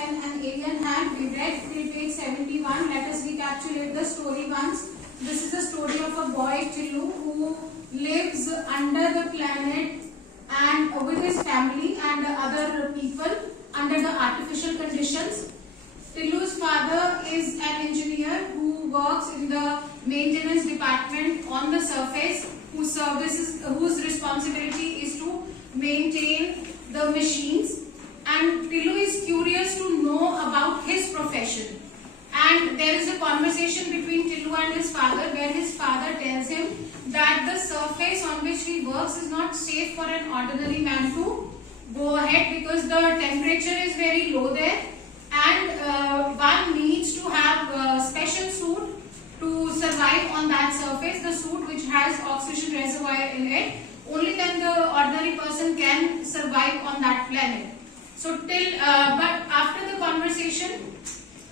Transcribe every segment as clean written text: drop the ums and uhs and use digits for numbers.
pen and alien hand. We read till page 71. Let us recapitulate the story once. This is the story of a boy Tillu who lives under the planet and with his family and other people under the artificial conditions. Tillu's father is an engineer who works in the maintenance department on the surface, whose responsibility is to maintain the machines. And Tillu is curious to know about his profession. And there is a conversation between Tillu and his father where his father tells him that the surface on which he works is not safe for an ordinary man to go ahead because the temperature is very low there, and one needs to have a special suit to survive on that surface, the suit which has oxygen reservoir in it. Only then the ordinary person can survive on that planet. So but after the conversation,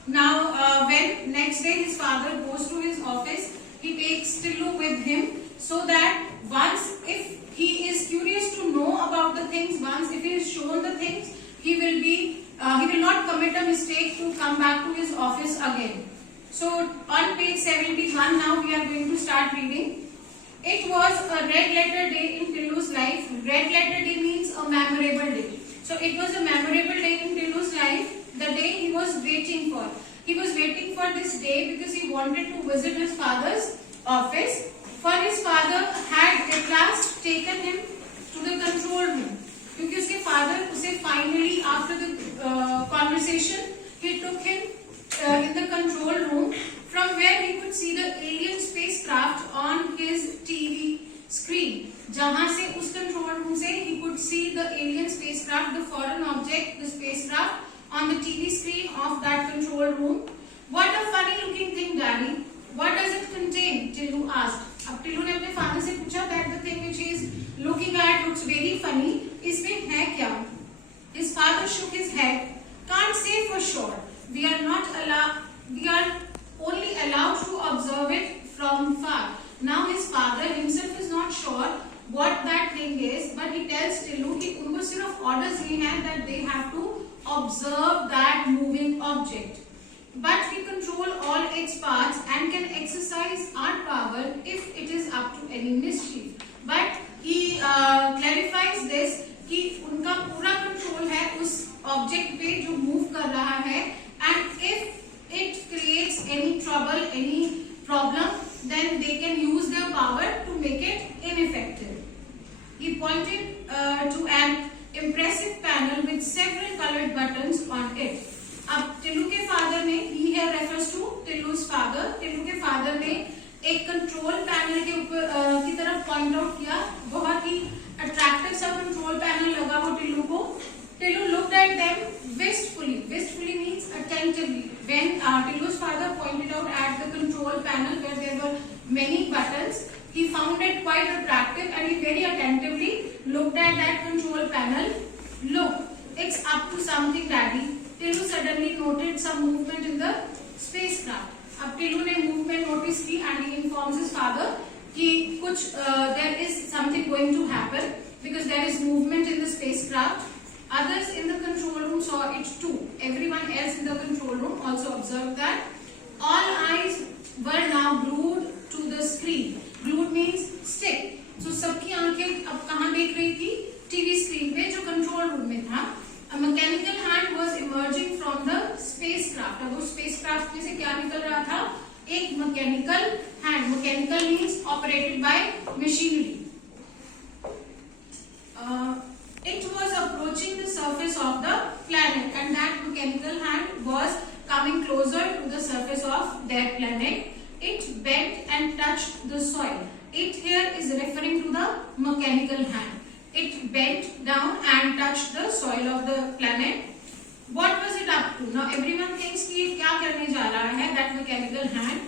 now when next day his father goes to his office, he takes Tillu with him so that once if he is curious to know about the things, once if he is shown the things, he will not commit a mistake to come back to his office again. So on page 71 now we are going to start reading. It was a red letter day in Tillu's life. Red letter day means a memorable day. So it was a memorable day in Tillu's life, the day he was waiting for. He was waiting for this day because he wanted to visit his father's office. For his father had at last taken him to the control room. क्योंकि उसके father उसे finally after the conversation he took him in the control room from where he could see the alien spacecraft on his TV screen. जहाँ से उस control room से he could see the alien spacecraft, the foreign object, the spacecraft on the TV screen of that control room. What a funny looking thing, Daddy. What does it contain? Tillu asked. अब टिल्लू ने अपने father से पूछा that the thing which he is looking at looks very funny. इसमें है क्या? His father shook his head. Can't say for sure. We are only allowed to observe it from far. Now his father himself is not sure what that thing is, but he tells Tillu कि उनको सिर्फ orders ये हैं that they have to observe that moving object. But we control all its parts and can exercise our power if it is up to any mischief. But he clarifies this कि उनका पूरा control है उस object पे जो move कर रहा है, and if it creates any trouble, any problem, then they can use their power to make it ineffective. He pointed to an impressive panel with several colored buttons on it. अब टिल्लू के father ने, he here refers to टिल्लू's father, Tillu के father ने एक control panel के ऊपर की तरफ पॉइंट आउट किया. बहुत ही अट्रैक्टिव सा कंट्रोल पैनल लगा वो टिल्लू को. Tillu looked at them wistfully. Wistfully means attentively. When Tillu's father pointed out at the control panel where there were many buttons, he found it quite attractive and he very attentively looked at that control panel. Look, it's up to something, Daddy. Tillu suddenly noted some movement in the spacecraft. अब टिल्लू ने movement notice की and he informs his father कि कुछ there is something going to happen because there is movement in the spacecraft. Others in the control room saw it too. Everyone else in the control room also observed that. All eyes were now glued to the screen. Glued means stick. So सबकी आंखें अब कहाँ देख रही थी? TV screen पे जो control room में था. A mechanical hand was emerging from the spacecraft. अब उस spacecraft में से क्या निकल रहा था? एक mechanical hand. Mechanical means operated by machinery. It was approaching the surface of the planet, and that mechanical hand was coming closer to the surface of their planet. It bent and touched the soil. It here is referring to the mechanical hand. It bent down and touched the soil of the planet. What was it up to? Now everyone thinks कि क्या करने जा रहा है that mechanical hand.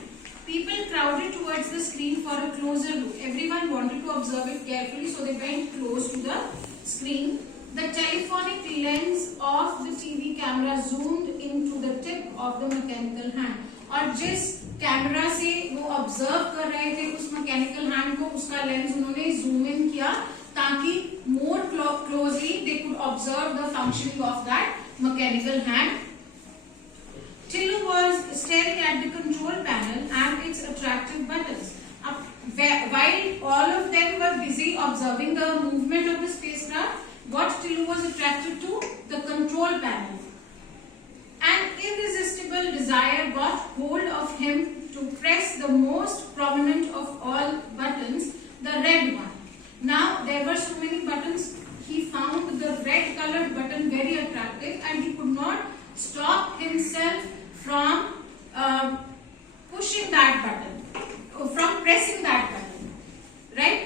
People crowded towards the screen for a closer look. Everyone wanted to observe it carefully, so they went close to the screen. The telephonic lens of the TV camera zoomed into the tip of the mechanical hand. और जिस camera से वो observe कर रहे थे उस mechanical hand को, उसका लेंस उन्होंने जूम इन किया ताकि more closely they could observe the functioning of that mechanical hand. was staring at the control panel and its attractive buttons. While all of them were busy observing the movement of the spacecraft, what Tillu was attracted to? The control panel. An irresistible desire got hold of him to press the most prominent of all buttons, the red one. Now there were so many buttons, he found the red colored button very attractive and he could not stop himself from pushing that button, from pressing that button, right?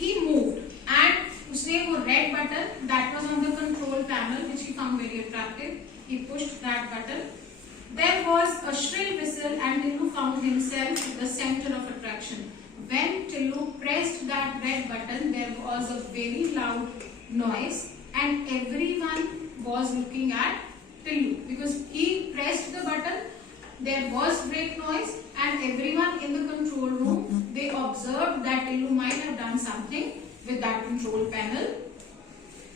He moved and usne wo red button that was on the control panel which he found very attractive. He pushed that button. There was a shrill whistle and Tillu found himself the center of attraction. When Tillu pressed that red button, there was a very loud noise and everyone was looking at Tillu because he pressed the button. There was great noise and everyone in the control room, they observed that Tillu might have done something with that control panel.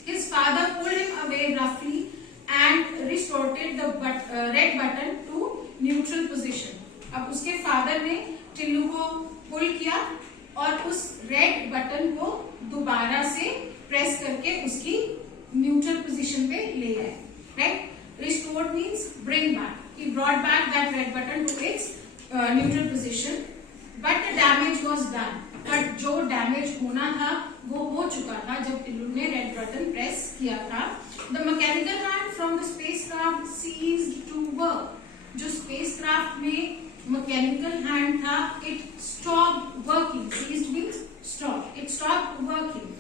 His father pulled him away roughly and restored the red button to neutral position. अब उसके father ने टिल्लू को पुल किया और उस red button को दोबारा से प्रेस करके उसकी न्यूट्रल पोजीशन पे ले गए. Right? Restored means bring back. He brought back that red button to its neutral position, but the damage was done. But जो डैमेज होना था वो हो चुका था जब टिल्लू ने रेड बटन प्रेस किया था. The mechanical hand from the spacecraft ceased to work. जो spacecraft में mechanical hand था, it stopped working. Ceased means stop. It stopped working.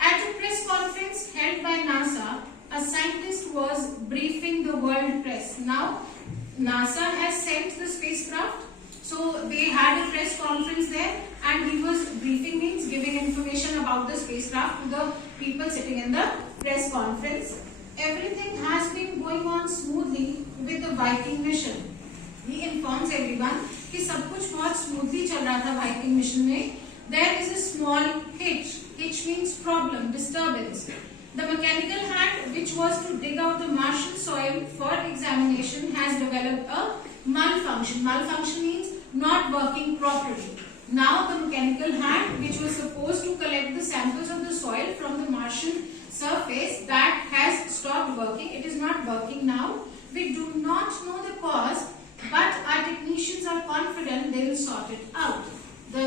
At a press conference held by NASA, a scientist was briefing the world press. Now, NASA has sent the spacecraft, so they had a press conference there, and he was briefing means giving information about the spacecraft to the people sitting in the press conference. Everything has been going on smoothly with the Viking mission. He informs everyone कि सब कुछ बहुत smoothly चल रहा था Viking mission में. There is a small hitch. Hitch means problem, disturbance. The mechanical hand, which was to dig out the Martian soil for examination, has developed a malfunction. Malfunction means not working properly. Now the mechanical hand, which was supposed to collect the samples of the soil from the Martian surface, that has stopped working. It is not working now. We do not know the cause, but our technicians are confident they will sort it out. They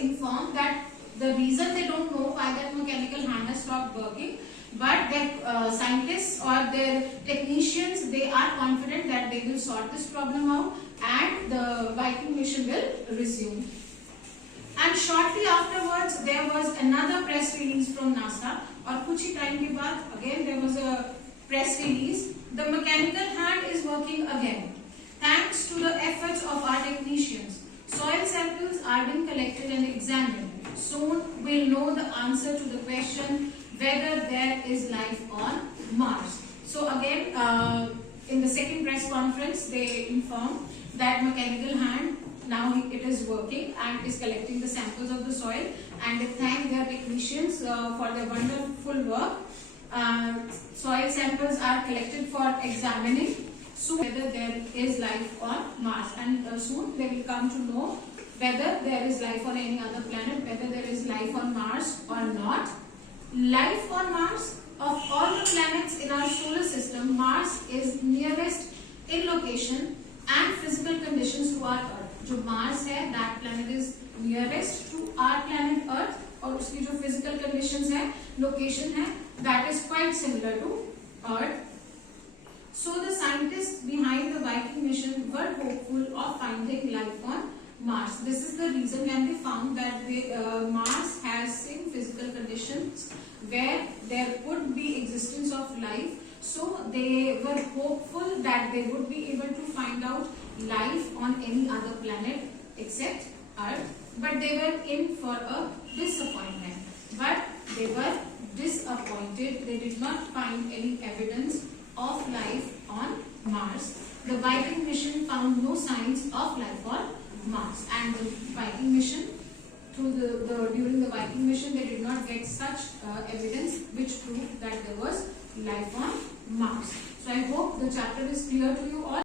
inform that the reason they don't know why that mechanical hand has stopped working, but their scientists or their technicians, they are confident that they will sort this problem out and the Viking mission will resume. And shortly afterwards, there was another press release from NASA. और कुछ ही time के बाद again there was a press release. The mechanical hand is working again, thanks to the efforts of our technicians. Soil samples are being collected and examined. Soon we'll know the answer to the question whether there is life on Mars. So again, in the second press conference, they informed that mechanical hand now it is working and is collecting the samples of the soil, and they thank their technicians for their wonderful work. Soil samples are collected for examining soon whether there is life on Mars, and soon they will come to know whether there is life on any other planet, whether there is life on Mars or not. Life on Mars, of all the planets in our solar system, Mars is nearest in location and physical conditions to our Earth. जो Mars है, that planet is nearest to our planet Earth, और उसकी जो physical conditions है, location है, that is quite similar to Earth. So the scientists behind the Viking mission were hopeful of finding life on Mars. This is the reason when they found that Mars has same physical conditions where there could be existence of life. So they were hopeful that they would be able to find out life on any other planet except Earth. But they were in for a disappointment. But they were disappointed. They did not find any evidence of life on Mars. The Viking mission found no signs of life on Mars, and the Viking mission, during the Viking mission, they did not get such evidence which proved that there was life on marks. So I hope the chapter is clear to you all.